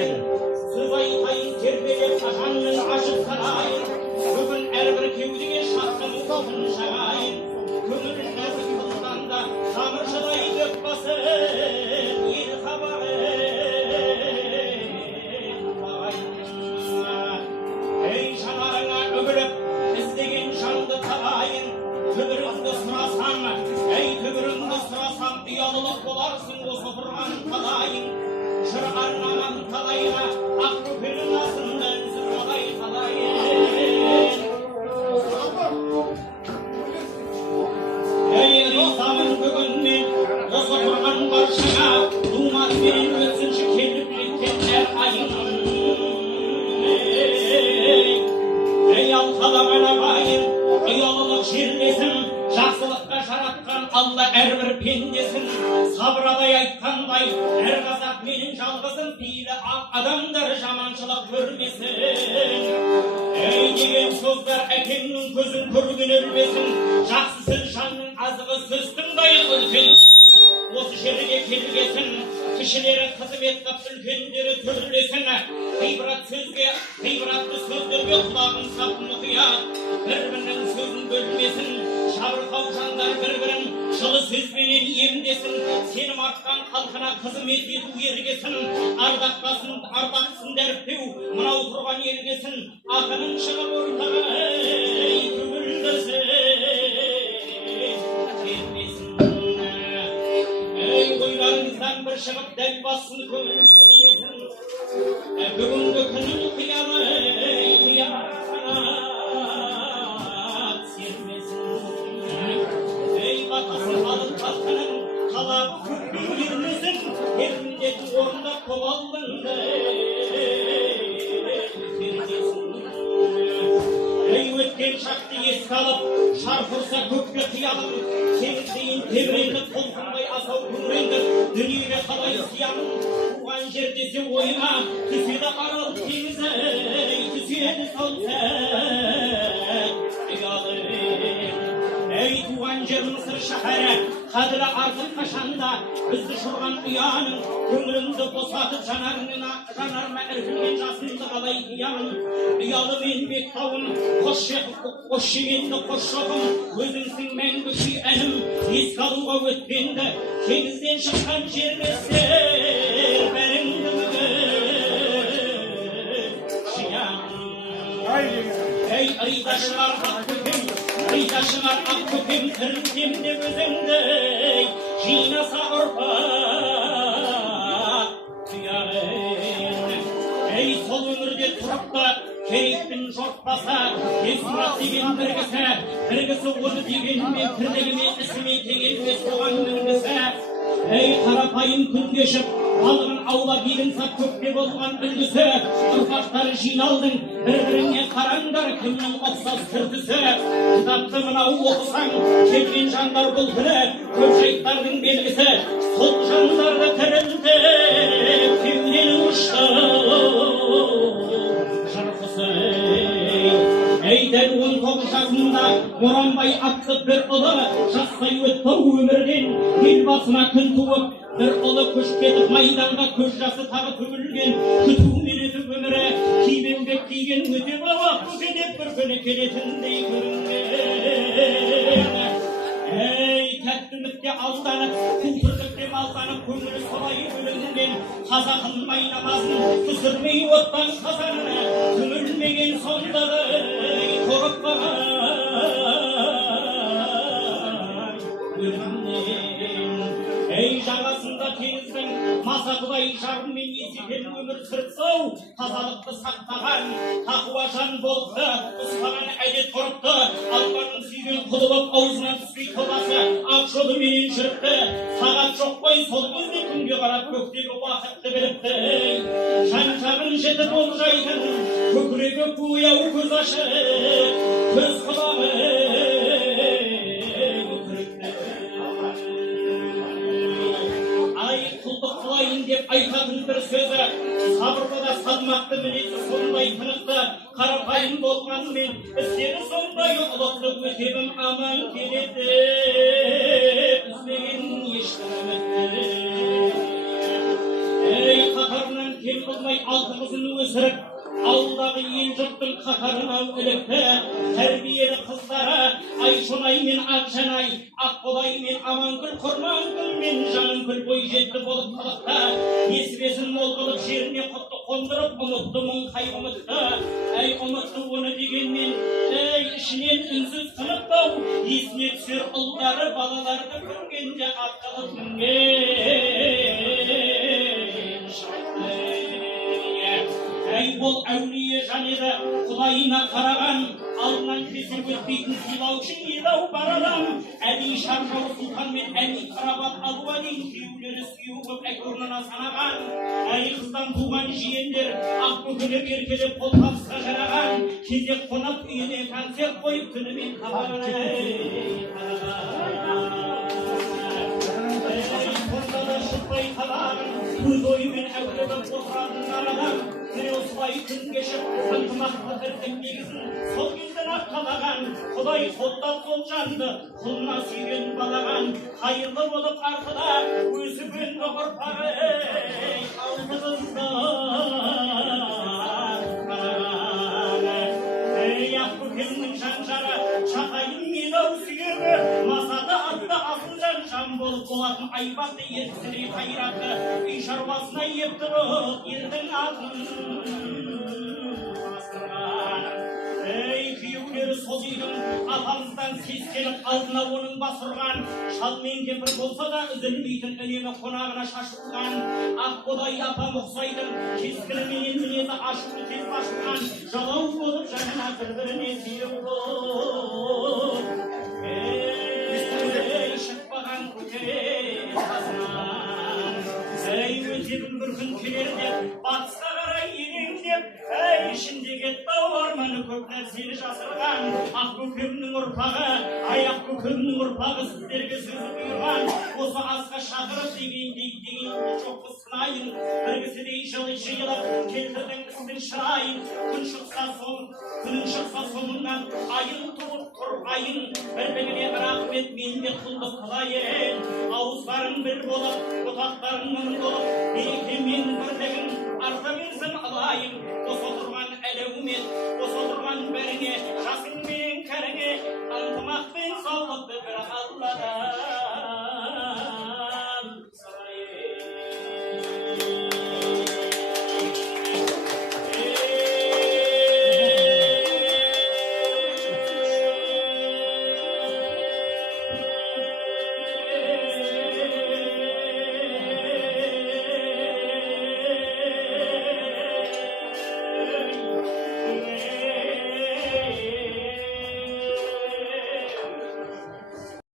айтайын, сөз айтайын, тербелеп қашанның ашып сарайын, бүгін әрбір кеудеге шаттың отын жағайын, көңіл нәзік қылдан да тамыршыдай дөп басып ел хабарын ей жанарыңа үгіліп іздеген жанды табайын, түбіріңді сұрасам, ей түбіріңді сұрасам, ұялылық боларсың осы тұрған талайын, жыр арнаған талайға ақ көкенің астында үнсіз талайын. Ей ризамын бүгіннен осы тұрған баршаға, думанменен өтсінші келіп жеткен әр айың. Ей алталаған абайын, ұялылық жерлесін, жақсылыққа жаратқан Алла әрбір пендесін, сабырадай айтқандай, әр қазақ менің жалғызым, пейілі ақ адамдар жаманшылық көрмесін. Ей деген сөздер әкеңнің көзін көрген өлмесін, жақсы сөз жанның азығы сөз тыңдай үлкен. Осы жерге келгесін, кішілері қызмет қып, үлкендері төрлесін. Ғибрат сөзге, ғибратты сөздерге құлағын сап мұқият, бір-бірінің сөзін бөлмесін. Жабырқау жандар бір-бірін жылы сөзбенен емдесін. Сенім артқан халқына қызмет ету ергесін. Ардақтысын дәріптеу мынау тұрған елгесін. Ақының шығып ортаға төгілдірсін. Ойларыңыздан бір шығып дәл басын көңілдересін. Бүгінгі күнің қиялы қиянат сермесін. Ей батасы қалың қалқының қалап көкпей ермесін. Ерміндетін орында қолалыңды тердесін. Ей өткен шақты еске алып, шарқ ұрса көкке қиялым. Теңіздейін тебіреніп, толқынбай асау күңіреніп, дүниеге қалай сиямын. Туған жер десе ойыма, түседі арал теңізі, түседі сол сәт ұялы. Ей туған жер Мысыр шәһәрі, қадірі артып қашанда, бізді шұрған ұяның, көңілімді босатып жанарыма іркілген жасымды қалай қиямын. Ұялы мен бектауым, қош жегенді қош жоғым, өзіңсің мәңгі күй әнім, еске алуға өткенді, теңізден шыққан жерлестер, бәріңді бүгін жиямын. Ей риза шығар ақ көкем, риза шығар ақ көкем, тірілсем де өзіңді, жинаса ұрпақ тұяғын. Ей сол өмірде тұрып та керекпін жортпаса, есмұрат деген бір кісі оны дегенмен тірлігіме ісіме тегелмес соған мінгісі. Ей қарапайым күн кешіп, балығын аулап елін сап көкке болған үлгісі. Ұрпақтары жиналдың, бір-біріңе қараңдар, кімнің ұқсас күртісі. Кітапты мынау оқысаң, келген жандар бұл күні, көп жайттардың белгісі. Сол жандарды тірілтіп, кеуден ұшты жарқысы. Ей дәл 19 жасында Боранбай атты бір ұлы, жастай өтті өмірден, ел басына күн туып, бір ұлы көш кетіп майданға көз жасы тағы төгілген, күтумен өтіп өмірі, киімбек киген өте бала, көкедеп бір күні келетіндей көрінген. Ей тәттілікке алданып, күлтірлікке малданып, көңілі солай бөлінген, қазағын майнамасын түсірмей оттан қазанына, түңілмеген сондағы қорып баған өлімнен. Ей жағасында теңіздің масақұдай жарыммен есекен өмір сүріп-ау, тазалықты сақтаған тақуа жан болыпты, ұстаған әдет ғұрыпты, Алланың сүйген құлы боп аузынан түспей тобасы ақ жолыменен жүріпті. Сағат жоқ қой сол кезде күнге қарап көктегі уақытты біліпті. Жан-жағын жетіп болжайтын көкірегі бояу көз ашып, көз құлағы деп айтатын бір сөзі, сабырлы да салмақты мінезі сондай тынықты, қарапайым болғанмен істері сондай ұлықты, өтемім аман келеді, үзбеген ешкімімізді. Ей қатарынан кем еркек қылмай алты қызын өсіріп, ауылдағы ел жұрттың қатарына ілікті. Тәрбиелі қыздары Айшонай мен Ақжанай, Ақболай мен Амангүл, Құрмангүл мен Жанымгүл бойжетті болып қалыпты. Несібесін мол қылып жеріне құтты қондырып, ұмытты мұң қайғымытты. Әй ұмытты оны дегенмен, әй ішінен үнсіз қынықтау, есіне түсер ұлдары балаларды көргенде атқылып мінген. Әй бол әулие жан еді, Құдайына қараған, алынан кесіп өтпейтін сыйлаушың еді-ау бар адам. Әли Шаржау Сұлтан мен Әли Қарабат Алуани күйеулері сүйеу көп әкорнына санаған. Әй қыздан туған жиендер Ақбөкені еркелеп қолқапсқа жараған. Кезек қонақ үйіне концерт қойып түнімен хабарын шықпай қаларын, көз ойымен әуеліп отыратын арадан. Күне осылай күн кешіп, ынтымақты тірдің негізін сол кезден ақ қалаған. Құдай қолдап сол жанды, құлына сүйген балаған. Қайырлы болып арқыда өсіп өнді ұрпағы, алты Ақбөкеннің жан-жары, Шақайын мен-ау сүйегі, Масаты атты асыл жан болып болатын айбатты ерксірей қайратты. Үй шаруасына ептіріп, ердің атын бастырған. Ей күйеулері сол үйдің апамыздан сескеніп алдына оның бас ұрған. Шал мен кемпір болса да үзілмейтін үнемі қонағына шашылған. Ақбодай апам ұқсайдың кескініменен мінезі ашулы тез басылған. Жалау болып жанына бір-біріне сүйеу болып. Шықпаған көтере басынан. Әй өтетін бір күн келер деп, батысқа қарай елеңдеп, әй ішінде кетті арманы көп нәрсені жасырған. Ақбөкеннің ұрпағы, ай Ақбөкеннің ұрпағы сіздерге сөзі бұйырған. Осы асқа шақырып деген жоқ сынайын. Бір кісідей жылы жиылып, келтірдің істің шырайын. Күн шықса соңынан айын туып тұрғайын. Бір-біріне рахмет мен де құлдық қылайын. Ауыздарың бір болып, бұтақтарың мың болып, береке мен бірлігін арта берсін